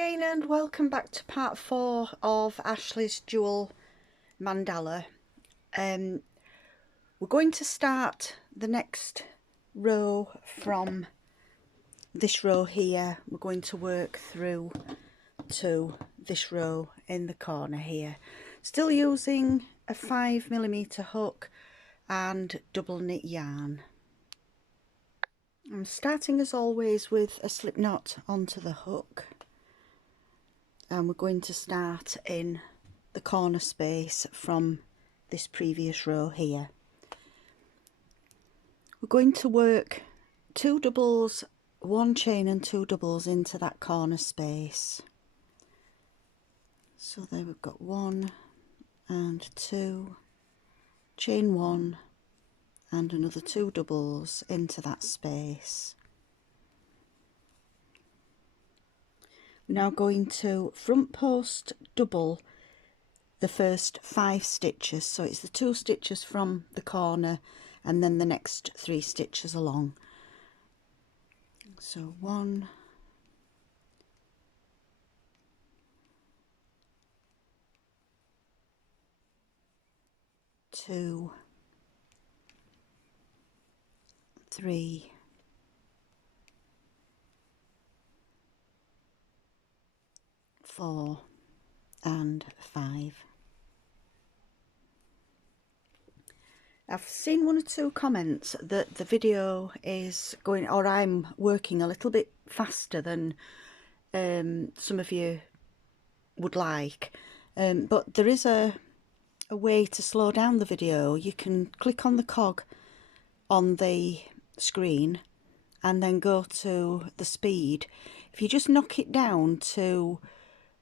again and welcome back to part 4 of Ashley's Jewel Mandala. We're going to start the next row from this row here. We're going to work through to this row in the corner here. Still using a 5mm hook and double knit yarn. I'm starting as always with a slip knot onto the hook. And we're going to start in the corner space from this previous row here. We're going to work 2 doubles, 1 chain and 2 doubles into that corner space. So there we've got 1 and 2, chain 1 and another 2 doubles into that space. We're now going to front post double the first 5 stitches, so it's the 2 stitches from the corner and then the next 3 stitches along. So 1, 2, 3, 4 and 5. I've seen 1 or 2 comments that the video is going, or I'm working a little bit faster than some of you would like, but there is a way to slow down the video. You can click on the cog on the screen and then go to the speed. If you just knock it down to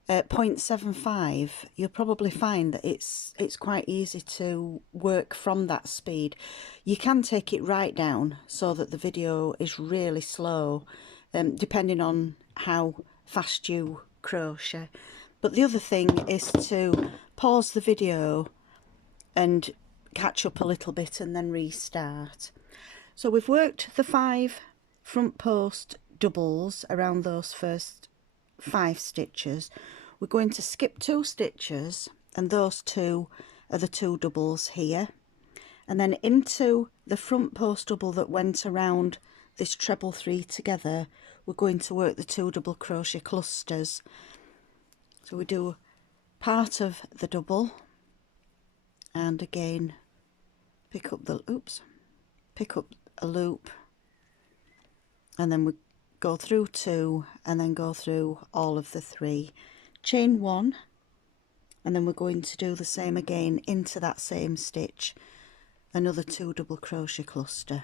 0.75, you'll probably find that it's quite easy to work from that speed. You can take it right down so that the video is really slow, depending on how fast you crochet. But the other thing is to pause the video and catch up a little bit and then restart. So we've worked the 5 front post doubles around those first 5 stitches. We're going to skip 2 stitches, and those 2 are the 2 doubles here, and then into the front post double that went around this treble 3 together, we're going to work the 2 double crochet clusters. So we do part of the double and again pick up a loop, and then we go through 2 and then go through all of the 3, chain 1, and then we're going to do the same again into that same stitch, another 2 double crochet cluster.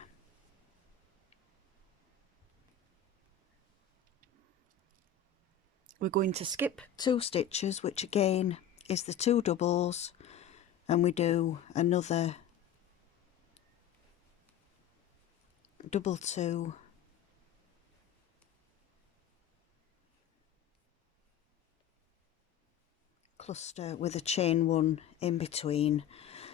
We're going to skip 2 stitches, which again is the 2 doubles, and we do another double 2, cluster with a chain 1 in between.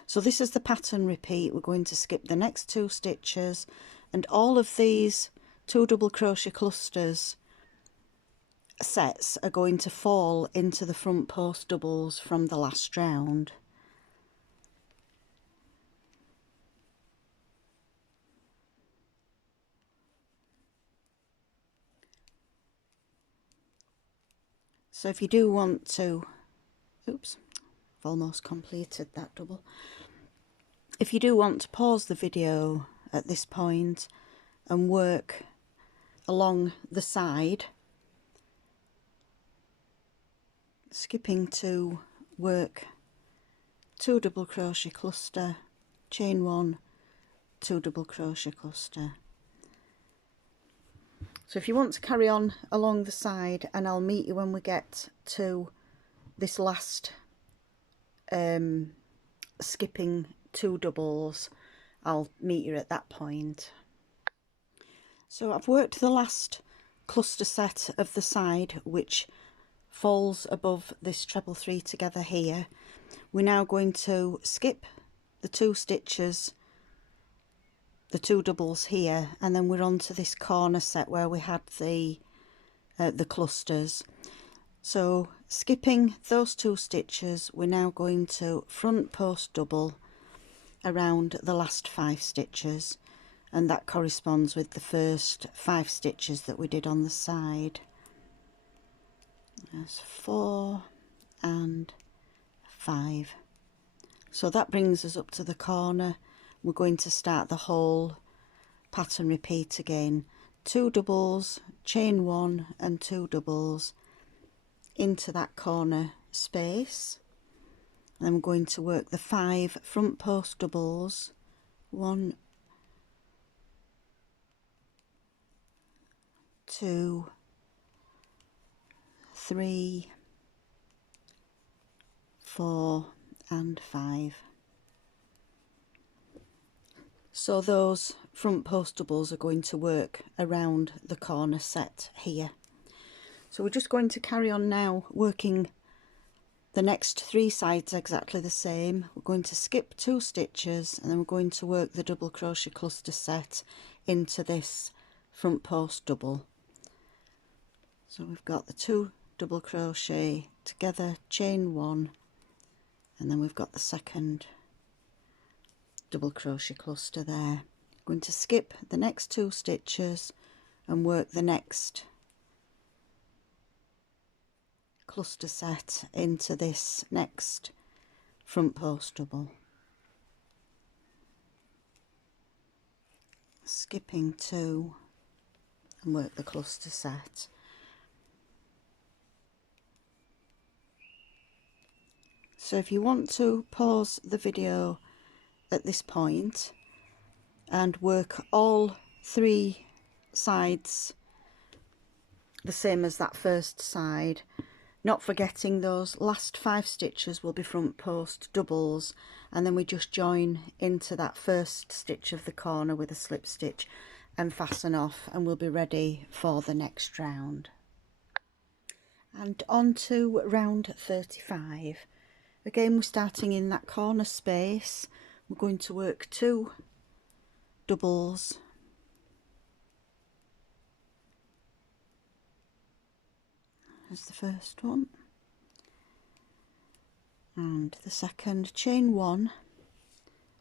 So this is the pattern repeat. We're going to skip the next 2 stitches, and all of these 2 double crochet clusters sets are going to fall into the front post doubles from the last round. So if you do want to, oops, I've almost completed that double. If you do want to pause the video at this point and work along the side, skipping to work 2 double crochet cluster, chain 1, 2 double crochet cluster. So if you want to carry on along the side, and I'll meet you when we get to this last skipping 2 doubles, I'll meet you at that point. So I've worked the last cluster set of the side, which falls above this treble 3 together here. We're now going to skip the 2 stitches, the 2 doubles here, and then we're on to this corner set where we had the clusters. So skipping those 2 stitches, we're now going to front post double around the last 5 stitches, and that corresponds with the first 5 stitches that we did on the side. There's 4 and 5. So that brings us up to the corner. We're going to start the whole pattern repeat again. 2 doubles, chain 1 and 2 doubles into that corner space. And then we're going to work the 5 front post doubles. 1, 2, 3, 4 and 5. So those front post doubles are going to work around the corner set here. So we're just going to carry on now working the next 3 sides exactly the same. We're going to skip 2 stitches and then we're going to work the double crochet cluster set into this front post double. So we've got the 2 double crochet together, chain 1, and then we've got the second double crochet cluster there. Going to skip the next 2 stitches and work the next cluster set into this next front post double. Skipping 2 and work the cluster set. So if you want to pause the video at this point and work all 3 sides the same as that first side, not forgetting those last 5 stitches will be front post doubles, and then we just join into that first stitch of the corner with a slip stitch and fasten off, and we'll be ready for the next round. And on to round 35. Again, we're starting in that corner space. We're going to work 2 doubles, there's the first one, and the second, chain 1,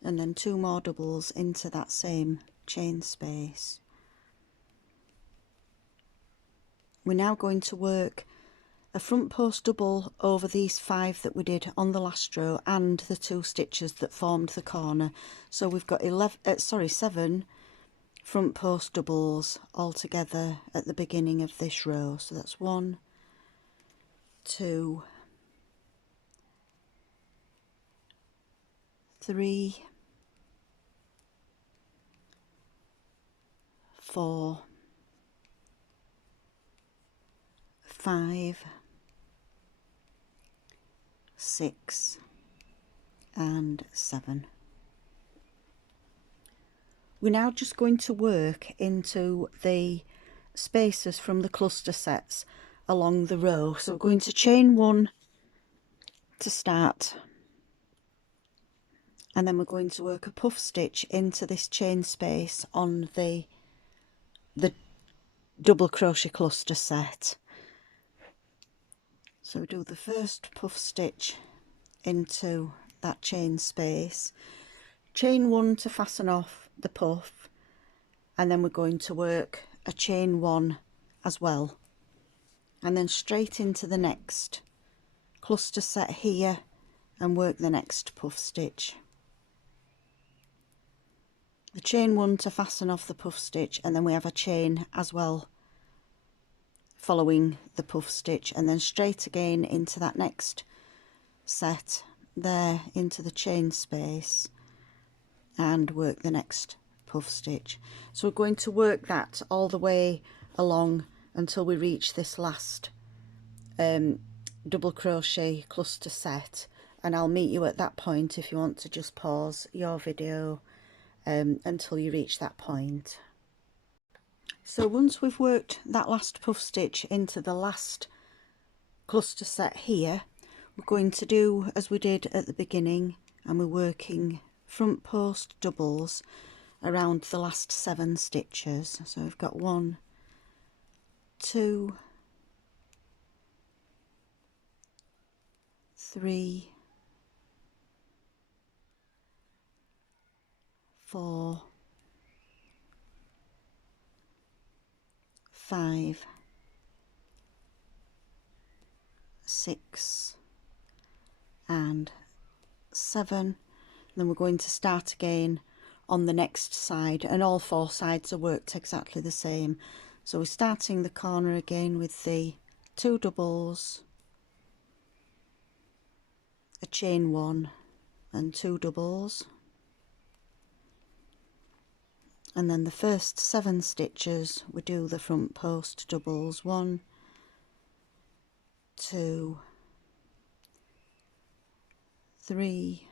and then 2 more doubles into that same chain space. We're now going to work a front post double over these 5 that we did on the last row and the 2 stitches that formed the corner. So we've got 7 front post doubles all together at the beginning of this row. So that's 1, 2, 3, 4, 5, 6 and 7. We're now just going to work into the spaces from the cluster sets along the row. So we're going to chain 1 to start, and then we're going to work a puff stitch into this chain space on the double crochet cluster set. So we do the first puff stitch into that chain space, chain 1 to fasten off the puff, and then we're going to work a chain 1 as well, and then straight into the next cluster set here and work the next puff stitch. The chain 1 to fasten off the puff stitch, and then we have a chain as well following the puff stitch, and then straight again into that next set there into the chain space and work the next puff stitch. So we're going to work that all the way along until we reach this last double crochet cluster set, and I'll meet you at that point if you want to just pause your video until you reach that point. So once we've worked that last puff stitch into the last cluster set here, we're going to do as we did at the beginning, and we're working front post doubles around the last 7 stitches. So we've got 1, 2, 3, 4, 5, 6 and 7. Then we're going to start again on the next side, and all 4 sides are worked exactly the same. So we're starting the corner again with the 2 doubles, a chain 1 and 2 doubles, and then the first 7 stitches we do the front post doubles, 1, 2, 3,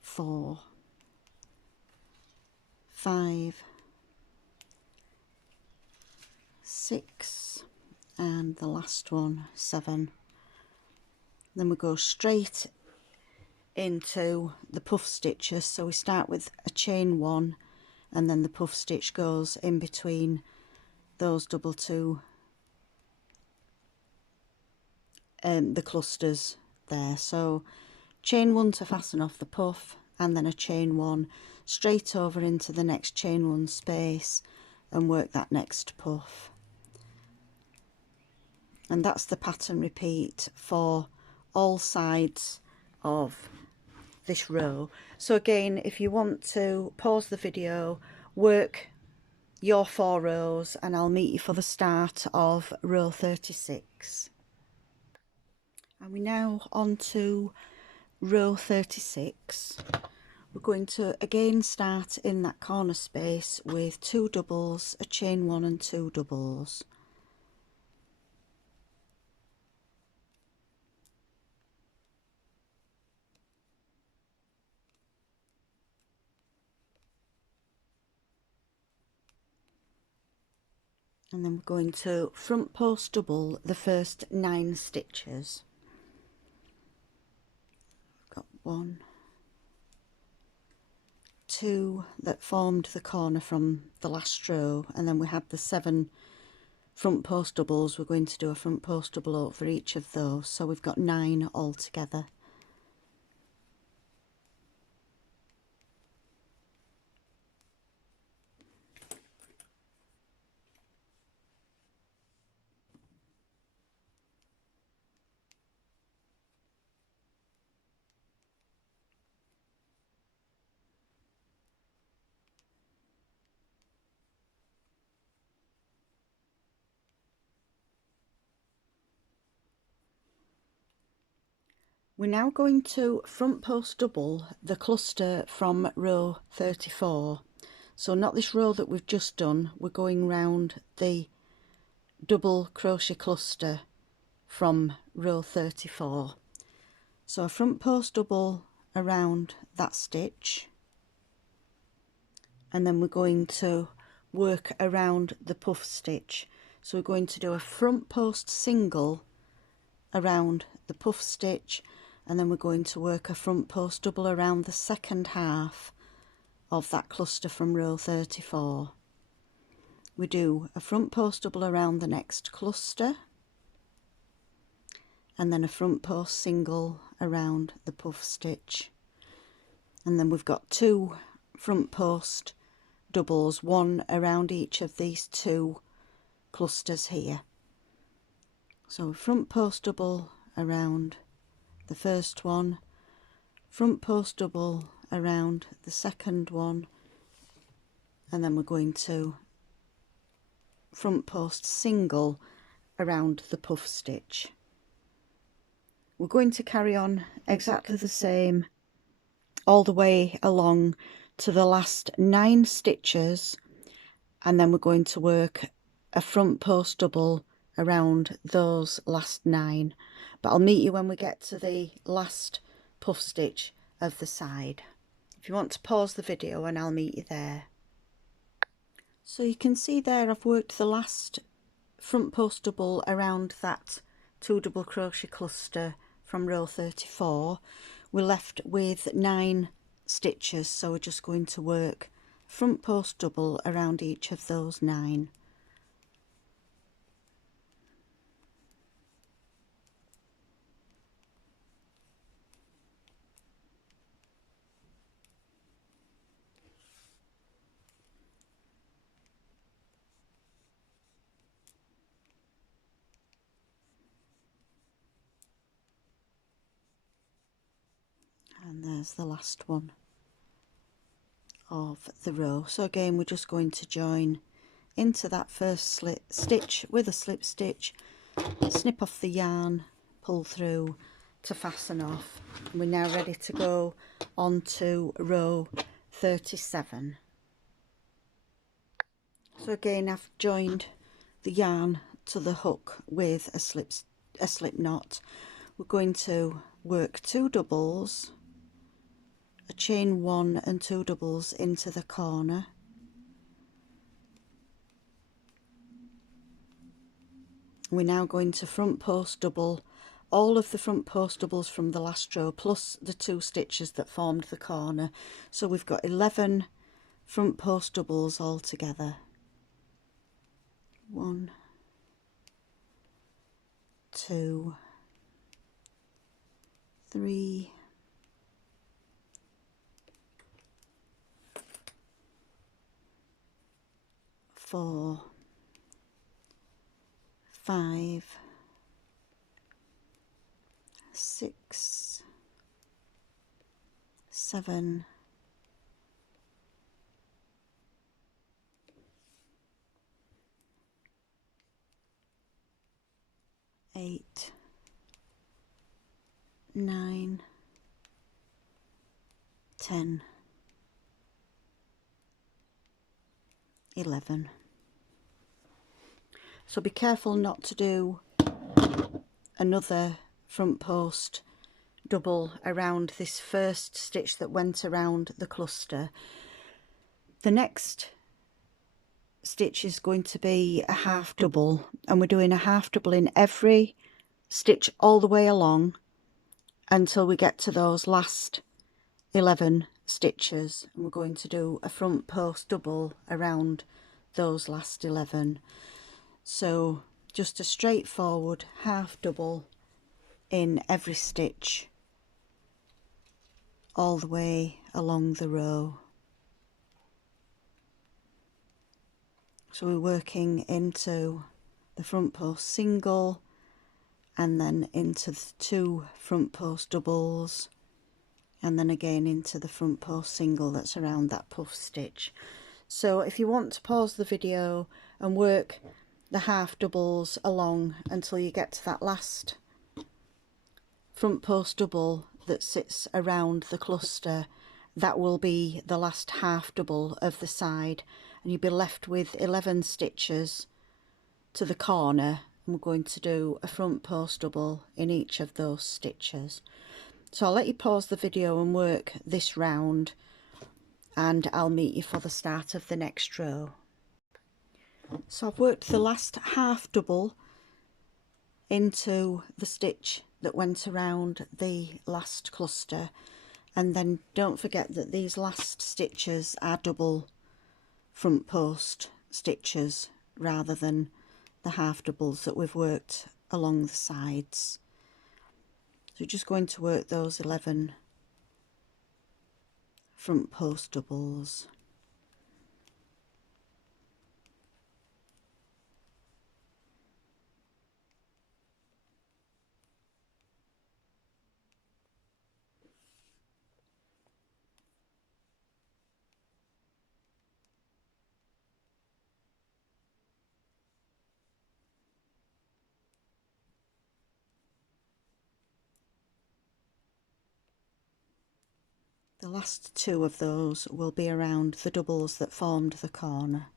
4, 5, 6 and the last one 7. Then we go straight into the puff stitches, so we start with a chain 1 and then the puff stitch goes in between those double 2 the clusters there. So chain 1 to fasten off the puff, and then a chain 1 straight over into the next chain 1 space and work that next puff. And that's the pattern repeat for all sides of this row. So again, if you want to pause the video, work your 4 rows, and I'll meet you for the start of row 36. And we're now on to row 36. We're going to again start in that corner space with 2 doubles, a chain 1 and 2 doubles. And then we're going to front post double the first 9 stitches. Got 1, 2 that formed the corner from the last row, and then we had the 7 front post doubles. We're going to do a front post double over each of those, so we've got 9 altogether. We're now going to front post double the cluster from row 34. So not this row that we've just done, we're going round the double crochet cluster from row 34. So a front post double around that stitch, and then we're going to work around the puff stitch. So we're going to do a front post single around the puff stitch, and then we're going to work a front post double around the second half of that cluster from row 34. We do a front post double around the next cluster, and then a front post single around the puff stitch, and then we've got 2 front post doubles, 1 around each of these 2 clusters here. So front post double around the first one, front post double around the second one, and then we're going to front post single around the puff stitch. We're going to carry on exactly the same all the way along to the last 9 stitches, and then we're going to work a front post double around those last 9. But I'll meet you when we get to the last puff stitch of the side. If you want to pause the video, and I'll meet you there. So you can see there I've worked the last front post double around that 2 double crochet cluster from row 34. We're left with 9 stitches, so we're just going to work front post double around each of those 9. there's the last one of the row. So again, we're just going to join into that first stitch with a slip stitch, snip off the yarn, pull through to fasten off. And we're now ready to go on to row 37. So again, I've joined the yarn to the hook with a slip knot. We're going to work 2 doubles, a chain 1 and 2 doubles into the corner, we're now going to front post double all of the front post doubles from the last row plus the 2 stitches that formed the corner. So we've got 11 front post doubles all together. 1, 2, 3, 4, 5, 6, 7, 8, 9, 10, 11. So be careful not to do another front post double around this first stitch that went around the cluster. The next stitch is going to be a half double, and we're doing a half double in every stitch all the way along until we get to those last 11 stitches, and we're going to do a front post double around those last 11. So just a straightforward half double in every stitch all the way along the row. So we're working into the front post single and then into the 2 front post doubles and then again into the front post single that's around that puff stitch. So if you want to pause the video and work the half doubles along until you get to that last front post double that sits around the cluster, that will be the last half double of the side, and you'll be left with 11 stitches to the corner, and we're going to do a front post double in each of those stitches. So I'll let you pause the video and work this round, and I'll meet you for the start of the next row. So I've worked the last half double into the stitch that went around the last cluster, and then don't forget that these last stitches are double front post stitches rather than the half doubles that we've worked along the sides. So we're just going to work those 11 front post doubles. The last 2 of those will be around the doubles that formed the corner.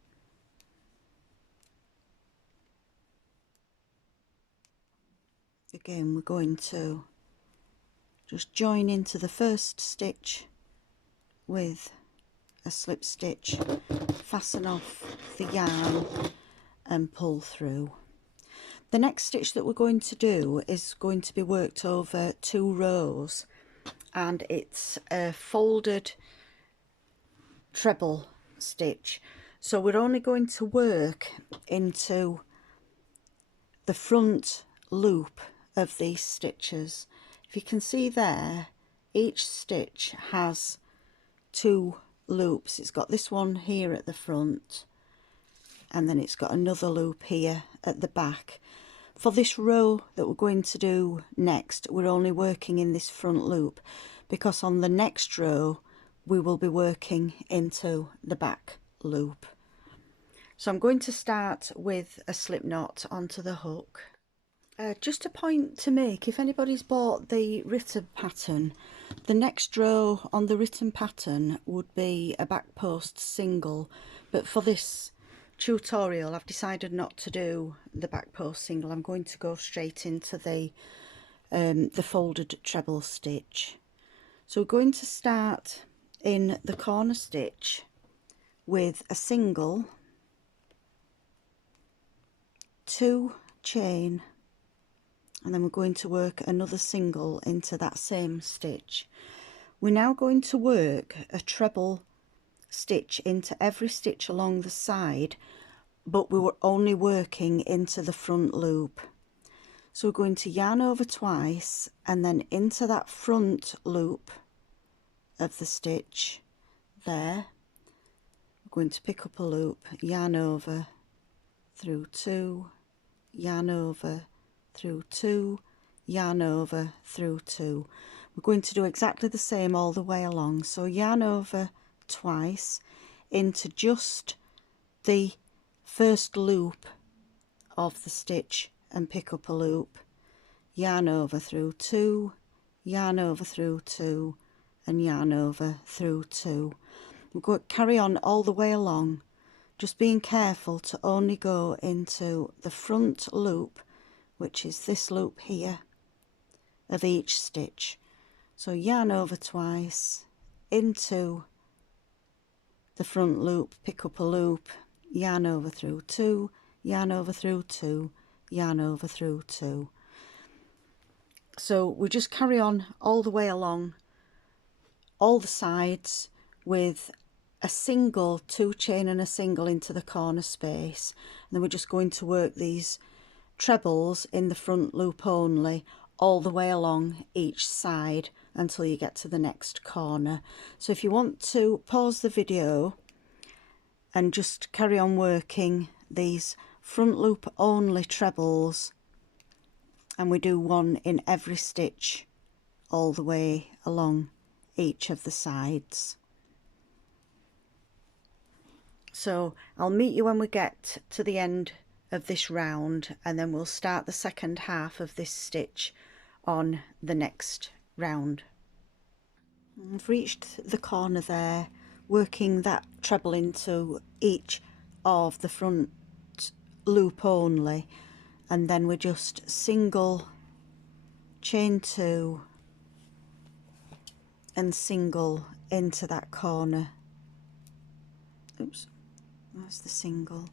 Again, we're going to just join into the first stitch with a slip stitch, fasten off the yarn and pull through. The next stitch that we're going to do is going to be worked over 2 rows, and it's a folded treble stitch. So we're only going to work into the front loop of these stitches. If you can see there, each stitch has 2 loops. It's got this one here at the front, and then it's got another loop here at the back. For this row that we're going to do next, we're only working in this front loop, because on the next row we will be working into the back loop. So I'm going to start with a slip knot onto the hook. Just a point to make, if anybody's bought the written pattern, the next row on the written pattern would be a back post single, but for this tutorial I've decided not to do the back post single. I'm going to go straight into the folded treble stitch. So we're going to start in the corner stitch with a single, 2 chain, and then we're going to work another single into that same stitch. We're now going to work a treble stitch into every stitch along the side, but we were only working into the front loop. So we're going to yarn over twice and then into that front loop of the stitch there. We're going to pick up a loop, yarn over, through 2, yarn over, through 2, yarn over, through 2. We're going to do exactly the same all the way along. So yarn over twice into just the first loop of the stitch and pick up a loop, yarn over through 2, yarn over through 2, and yarn over through 2. We're going to carry on all the way along, just being careful to only go into the front loop, which is this loop here, of each stitch. So yarn over twice, into the front loop, pick up a loop, yarn over through 2, yarn over through 2, yarn over through 2. So we just carry on all the way along, all the sides, with a single 2 chain and a single into the corner space, and then we're just going to work these trebles in the front loop only all the way along each side until you get to the next corner. So if you want to pause the video and just carry on working these front loop only trebles, and we do one in every stitch all the way along each of the sides. So I'll meet you when we get to the end of this round, and then we'll start the second half of this stitch on the next round. I've reached the corner there, working that treble into each of the front loop only, and then we just single, chain 2 and single into that corner. Oops, that's the single,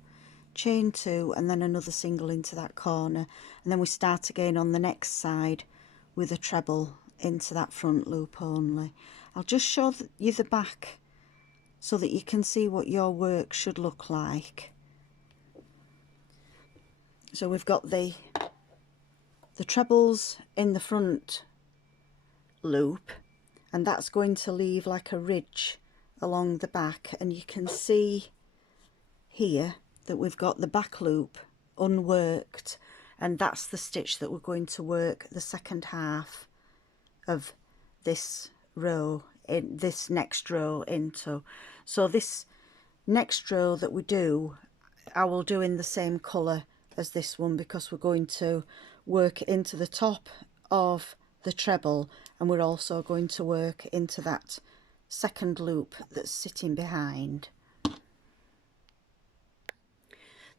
chain 2 and then another single into that corner, and then we start again on the next side with a treble into that front loop only. I'll just show you the back so that you can see what your work should look like. So we've got the trebles in the front loop, and that's going to leave like a ridge along the back, and you can see here that we've got the back loop unworked, and that's the stitch that we're going to work the second half of this row, in this next row into. So this next row that we do, I will do in the same colour as this one, because we're going to work into the top of the treble, and we're also going to work into that second loop that's sitting behind.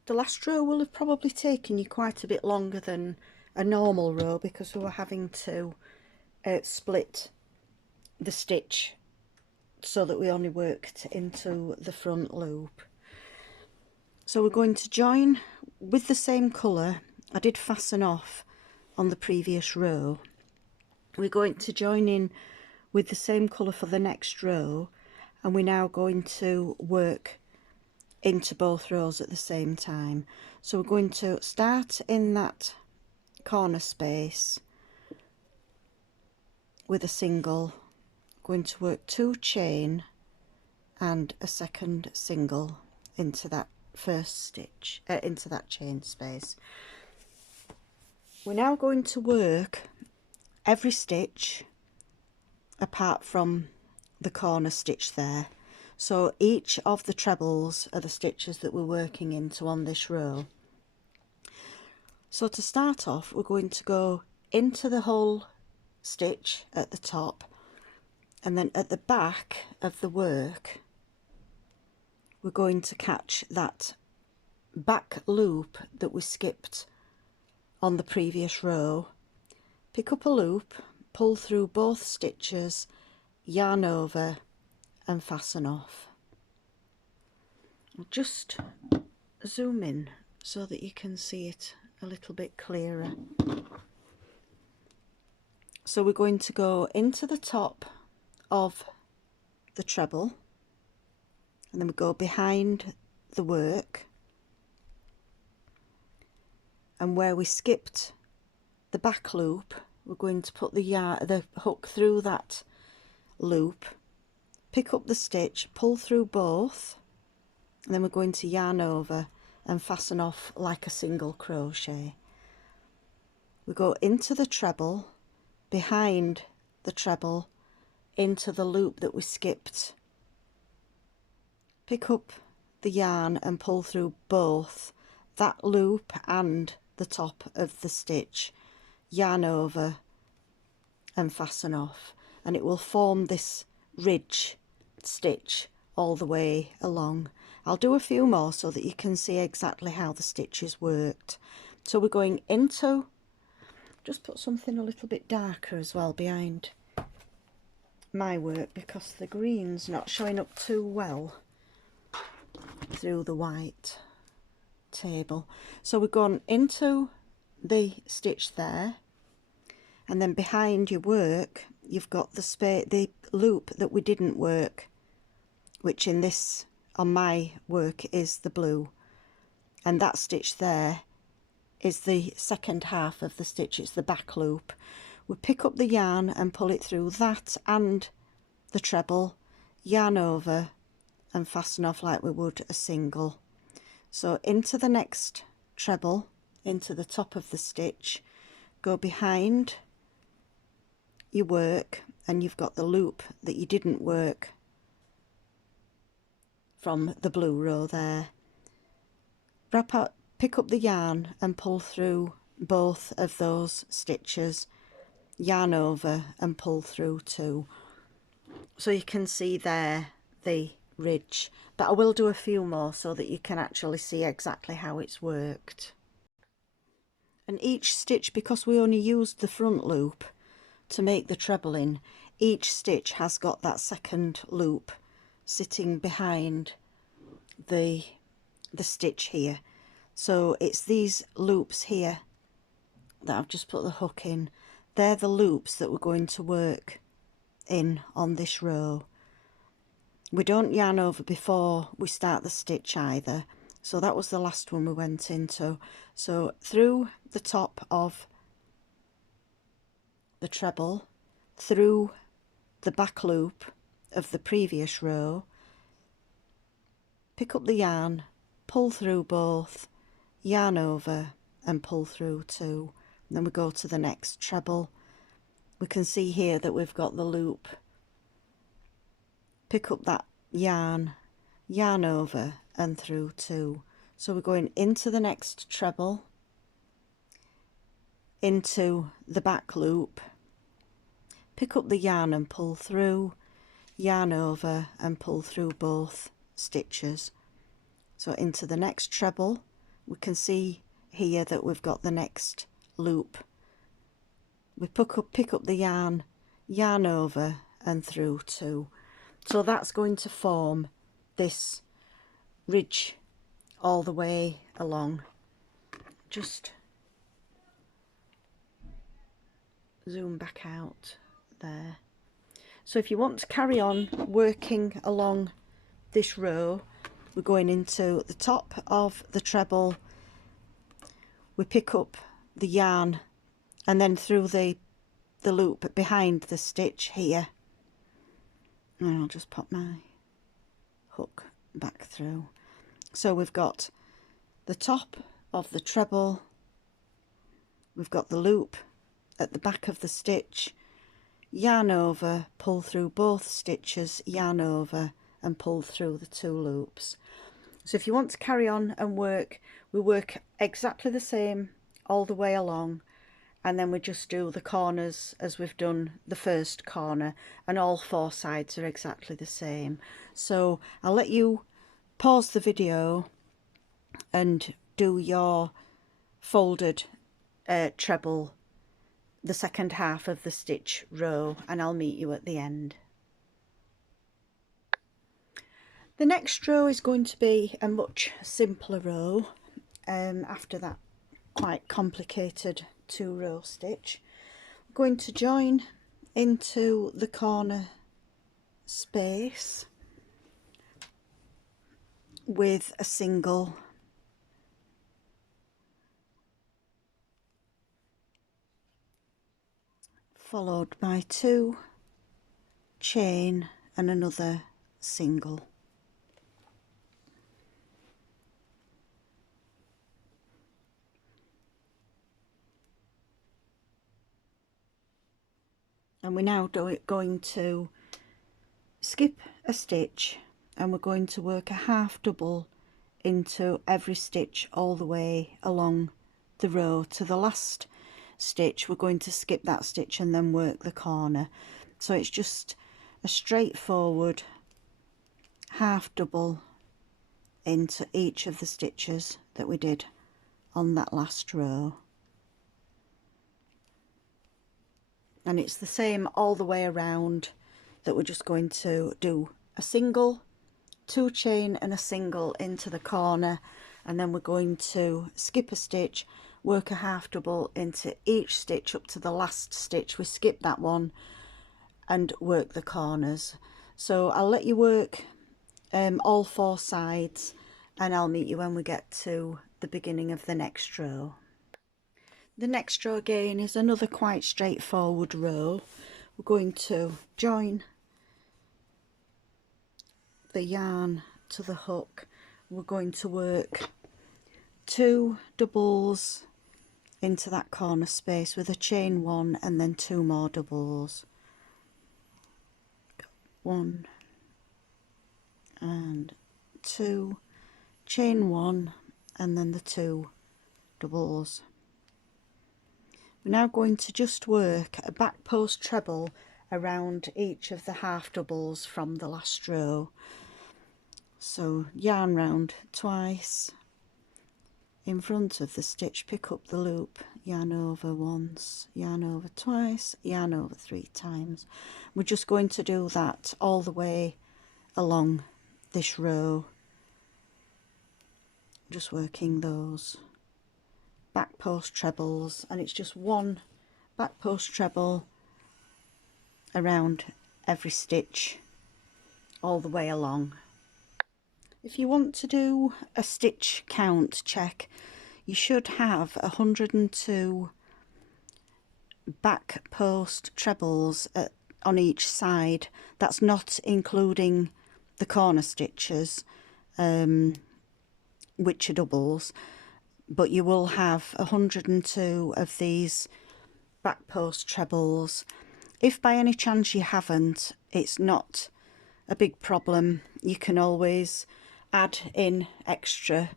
The last row will have probably taken you quite a bit longer than a normal row, because we were having to split the stitch so that we only worked into the front loop. So we're going to join with the same colour. I did fasten off on the previous row. We're going to join in with the same colour for the next row, and we're now going to work into both rows at the same time. So we're going to start in that corner space with a single, going to work 2 chain and a second single into that first stitch, into that chain space. We're now going to work every stitch apart from the corner stitch there. So each of the trebles are the stitches that we're working into on this row. So to start off, we're going to go into the whole stitch at the top, and then at the back of the work we're going to catch that back loop that we skipped on the previous row. Pick up a loop, pull through both stitches, yarn over and fasten off. I'll just zoom in so that you can see it a little bit clearer. So we're going to go into the top of the treble, and then we go behind the work, and where we skipped the back loop we're going to put the hook through that loop, pick up the stitch, pull through both, and then we're going to yarn over and fasten off like a single crochet. We go into the treble, behind the treble, into the loop that we skipped, pick up the yarn and pull through both that loop and the top of the stitch, yarn over and fasten off, and it will form this ridge stitch all the way along. I'll do a few more so that you can see exactly how the stitches worked. So we're going into, just put something a little bit darker as well behind my work because the green's not showing up too well through the white table. So we're going into the stitch there, and then behind your work you've got the loop that we didn't work, which in this, on my work, is the blue, and that stitch there is the second half of the stitch, it's the back loop. We pick up the yarn and pull it through that and the treble, yarn over and fasten off like we would a single. So into the next treble, into the top of the stitch, go behind your work, and you've got the loop that you didn't work from the blue row there. Wrap out, pick up the yarn and pull through both of those stitches, yarn over and pull through two. So you can see there the ridge, but I will do a few more so that you can actually see exactly how it's worked. And each stitch, because we only used the front loop to make the treble in, each stitch has got that second loop sitting behind the stitch here. So it's these loops here that I've just put the hook in. They're the loops that we're going to work in on this row. We don't yarn over before we start the stitch either, so that was the last one we went into. So through the top of the treble, through the back loop of the previous row, pick up the yarn, pull through both, yarn over and pull through two. And then we go to the next treble. We can see here that we've got the loop. Pick up that yarn, yarn over and through two. So we're going into the next treble, into the back loop, pick up the yarn and pull through, yarn over and pull through both stitches. So into the next treble, we can see here that we've got the next loop. We pick up the yarn, yarn over and through two. So that's going to form this ridge all the way along. Just zoom back out there. So if you want to carry on working along this row, we're going into the top of the treble, we pick up the yarn and then through the loop behind the stitch here, and I'll just pop my hook back through. So we've got the top of the treble, we've got the loop at the back of the stitch, yarn over, pull through both stitches, yarn over and pull through the 2 loops. So if you want to carry on and work, we work exactly the same all the way along, and then we just do the corners as we've done the first corner, and all 4 sides are exactly the same. So I'll let you pause the video and do your folded treble, the second half of the stitch row, and I'll meet you at the end. The next row is going to be a much simpler row after that quite complicated 2-row stitch. I'm going to join into the corner space with a single, followed by 2 chain and another single. And we're now going to skip a stitch, and we're going to work a half double into every stitch all the way along the row to the last stitch. We're going to skip that stitch and then work the corner. So it's just a straightforward half double into each of the stitches that we did on that last row. And it's the same all the way around, that we're just going to do a single, 2 chain and a single into the corner, and then we're going to skip a stitch, work a half double into each stitch up to the last stitch. We skip that one and work the corners. So I'll let you work all 4 sides, and I'll meet you when we get to the beginning of the next row. The next row again is another quite straightforward row. We're going to join the yarn to the hook. We're going to work 2 doubles into that corner space with a chain 1 and then 2 more doubles. 1 and 2, chain 1 and then the 2 doubles. We're now going to just work a back post treble around each of the half doubles from the last row. So yarn round twice, in front of the stitch pick up the loop, yarn over once, yarn over twice, yarn over 3 times. We're just going to do that all the way along this row, just working those back post trebles, and it's just 1 back post treble around every stitch all the way along. If you want to do a stitch count check, you should have 102 back post trebles on each side. That's not including the corner stitches, which are doubles, but you will have 102 of these back post trebles. If by any chance you haven't, it's not a big problem. You can always add in extra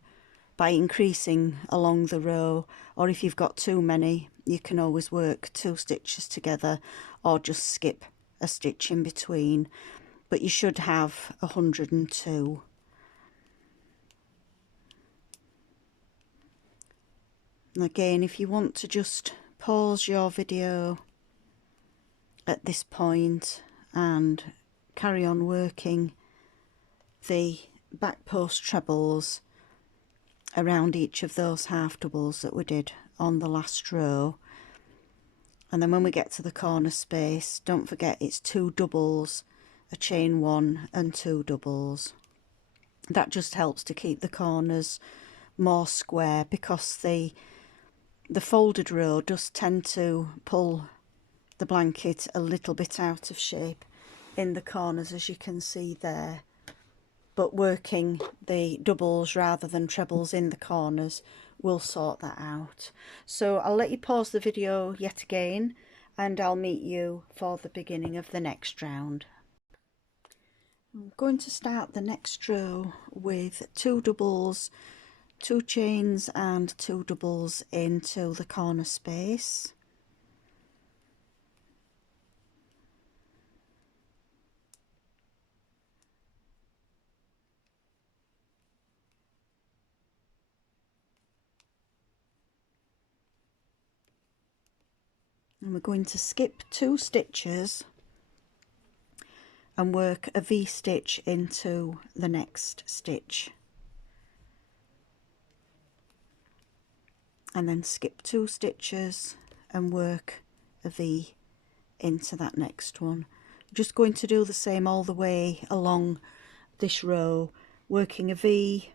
by increasing along the row, or if you've got too many, you can always work 2 stitches together or just skip a stitch in between, but you should have 102. And again, if you want to just pause your video at this point and carry on working the back post trebles around each of those half doubles that we did on the last row, and then when we get to the corner space, don't forget it's 2 doubles, a chain 1 and 2 doubles. That just helps to keep the corners more square, because the folded row does tend to pull the blanket a little bit out of shape in the corners, as you can see there. But working the doubles rather than trebles in the corners will sort that out. So I'll let you pause the video yet again, and I'll meet you for the beginning of the next round. I'm going to start the next row with 2 doubles, 2 chains and 2 doubles into the corner space. And we're going to skip 2 stitches and work a V-stitch into the next stitch, and then skip 2 stitches and work a V into that next one. I'm just going to do the same all the way along this row, working a V,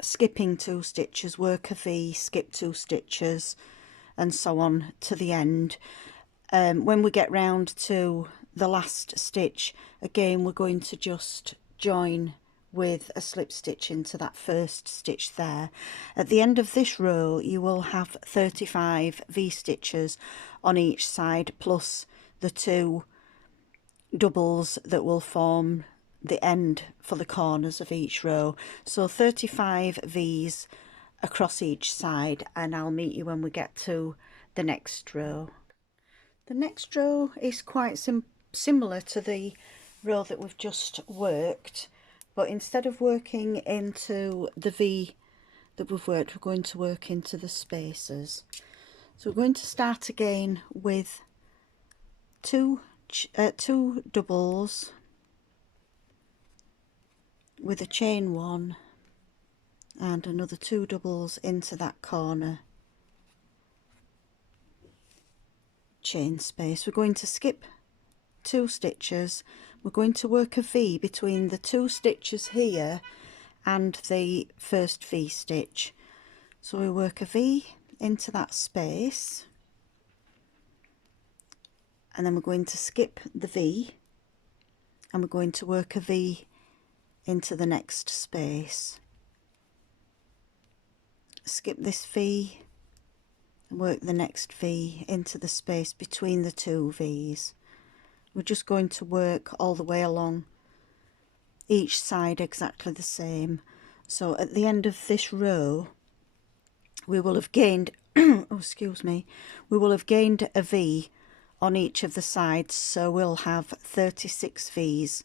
skipping 2 stitches, work a V, skip 2 stitches, and so on to the end. When we get round to the last stitch, again we're going to just join with a slip stitch into that first stitch there. At the end of this row you will have 35 V-stitches on each side, plus the 2 doubles that will form the end for the corners of each row. So 35 V's across each side, and I'll meet you when we get to the next row. The next row is quite similar to the row that we've just worked, but instead of working into the V that we've worked, we're going to work into the spaces. So we're going to start again with two doubles with a chain 1 and another 2 doubles into that corner chain space. We're going to skip 2 stitches. We're going to work a V between the 2 stitches here and the first V stitch. So we work a V into that space, and then we're going to skip the V, and we're going to work a V into the next space, skip this V and work the next V into the space between the 2 V's. We're just going to work all the way along each side exactly the same. So at the end of this row we will have gained oh, excuse me, we will have gained a V on each of the sides, so we'll have 36 V's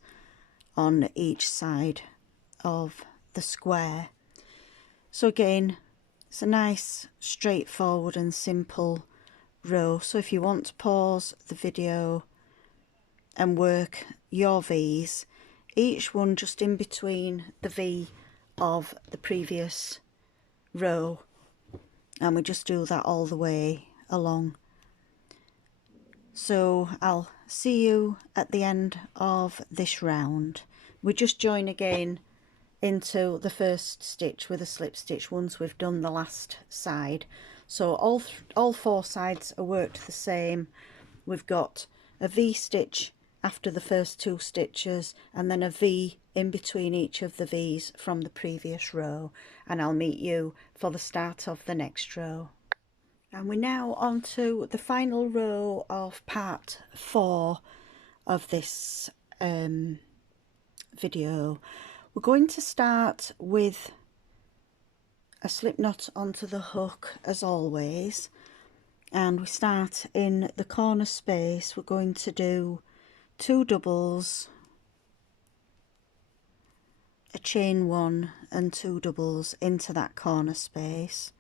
on each side of the square. So again, it's a nice straightforward and simple row. So if you want to pause the video and work your V's, each one just in between the V of the previous row, and we just do that all the way along. So I'll see you at the end of this round. We just join again into the first stitch with a slip stitch once we've done the last side. So all 4 sides are worked the same. We've got a V stitch after the first 2 stitches, and then a V in between each of the V's from the previous row, and I'll meet you for the start of the next row. And we're now on to the final row of part 4 of this video. We're going to start with a slip knot onto the hook as always, and we start in the corner space. We're going to do 2 doubles, a chain 1 and 2 doubles into that corner space.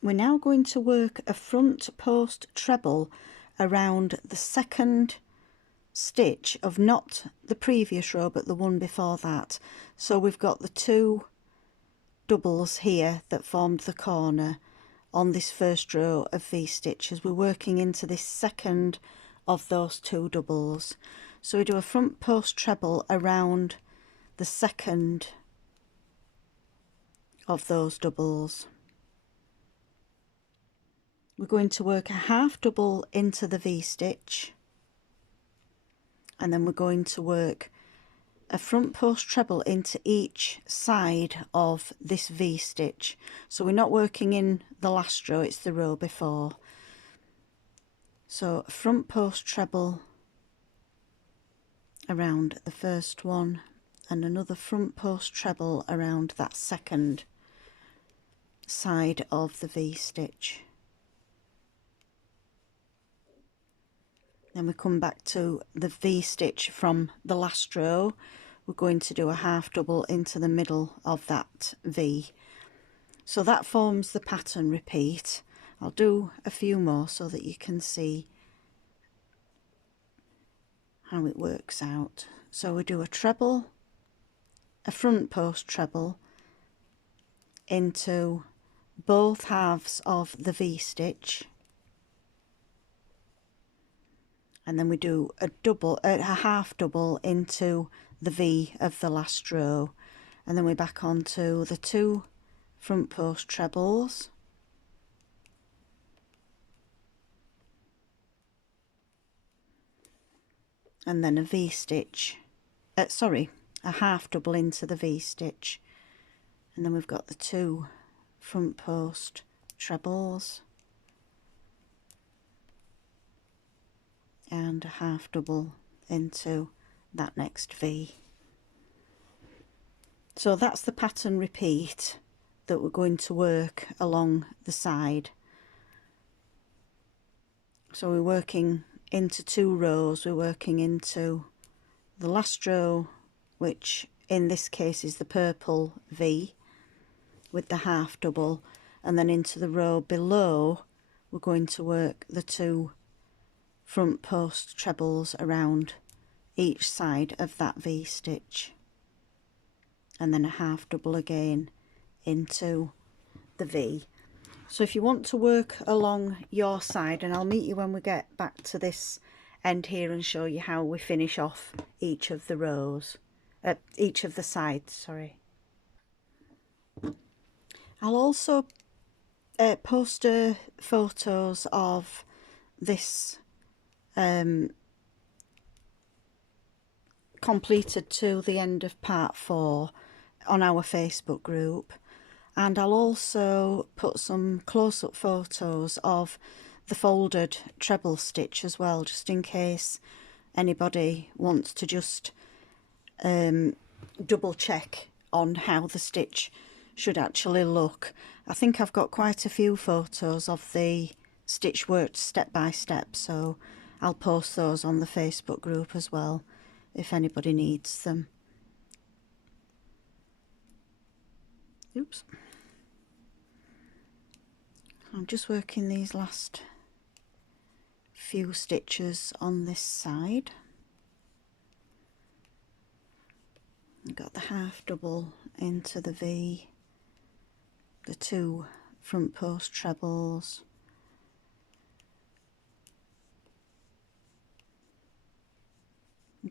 We're now going to work a front post treble around the second stitch of not the previous row but the one before that. So we've got the 2 doubles here that formed the corner on this first row of V stitches. We're working into this second of those 2 doubles. So we do a front post treble around the second of those doubles. We're going to work a half double into the V stitch, and then we're going to work a front post treble into each side of this V-stitch. So we're not working in the last row, it's the row before. So a front post treble around the first one, and another front post treble around that second side of the V-stitch. Then we come back to the V-stitch from the last row. We're going to do a half double into the middle of that V. So that forms the pattern repeat. I'll do a few more so that you can see how it works out. So we do a treble, a front post treble into both halves of the V-stitch, and then we do a half double into the V of the last row, and then we're back onto the 2 front post trebles, and then a V-stitch, a half double into the V-stitch, and then we've got the 2 front post trebles and a half double into that next V. So that's the pattern repeat that we're going to work along the side. So we're working into 2 rows, we're working into the last row, which in this case is the purple V with the half double, and then into the row below we're going to work the 2 front post trebles around each side of that V-stitch, and then a half double again into the V. So if you want to work along your side, and I'll meet you when we get back to this end here and show you how we finish off each of the rows, each of the sides, sorry. I'll also post photos of this completed to the end of part 4 on our Facebook group, and I'll also put some close-up photos of the folded treble stitch as well, just in case anybody wants to just double check on how the stitch should actually look. I think I've got quite a few photos of the stitch worked step by step, so I'll post those on the Facebook group as well if anybody needs them. Oops. I'm just working these last few stitches on this side. I've got the half double into the V, the 2 front post trebles,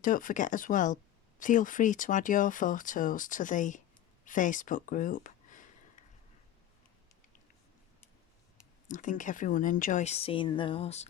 don't forget as well, feel free to add your photos to the Facebook group. I think everyone enjoys seeing those.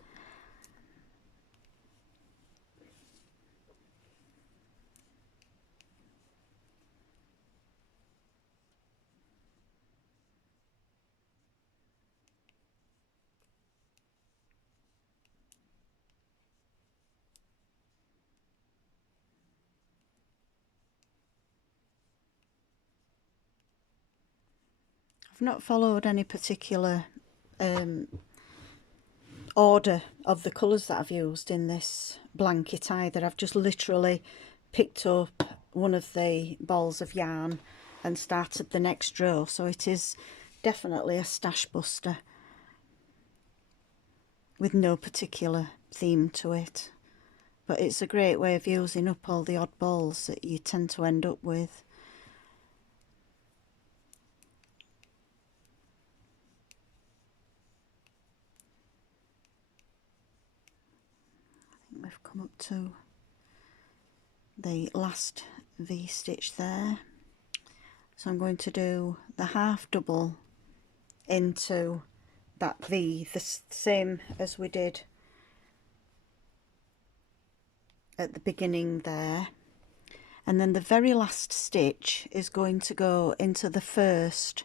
I've not followed any particular order of the colours that I've used in this blanket either. I've just literally picked up one of the balls of yarn and started the next row, so it is definitely a stash buster with no particular theme to it, but it's a great way of using up all the odd balls that you tend to end up with. We've come up to the last V-stitch there, so I'm going to do the half double into that V, the same as we did at the beginning there, and then the very last stitch is going to go into the first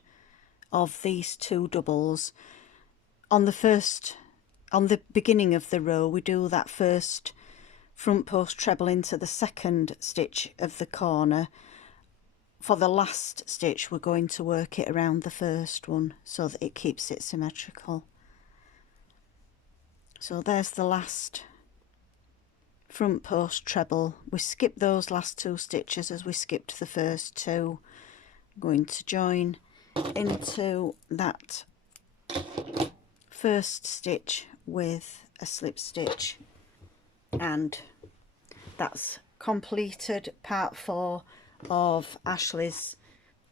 of these 2 doubles. On the beginning of the row, we do that first front post treble into the second stitch of the corner. For the last stitch, we're going to work it around the first one so that it keeps it symmetrical. So there's the last front post treble. We skip those last 2 stitches as we skipped the first 2. I'm going to join into that first stitch with a slip stitch, and that's completed part 4 of Ashley's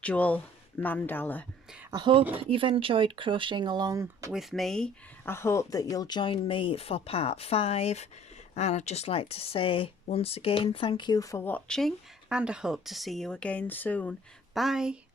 jewel mandala. I hope you've enjoyed crocheting along with me. I hope that you'll join me for part 5, and I'd just like to say once again thank you for watching, and I hope to see you again soon. Bye.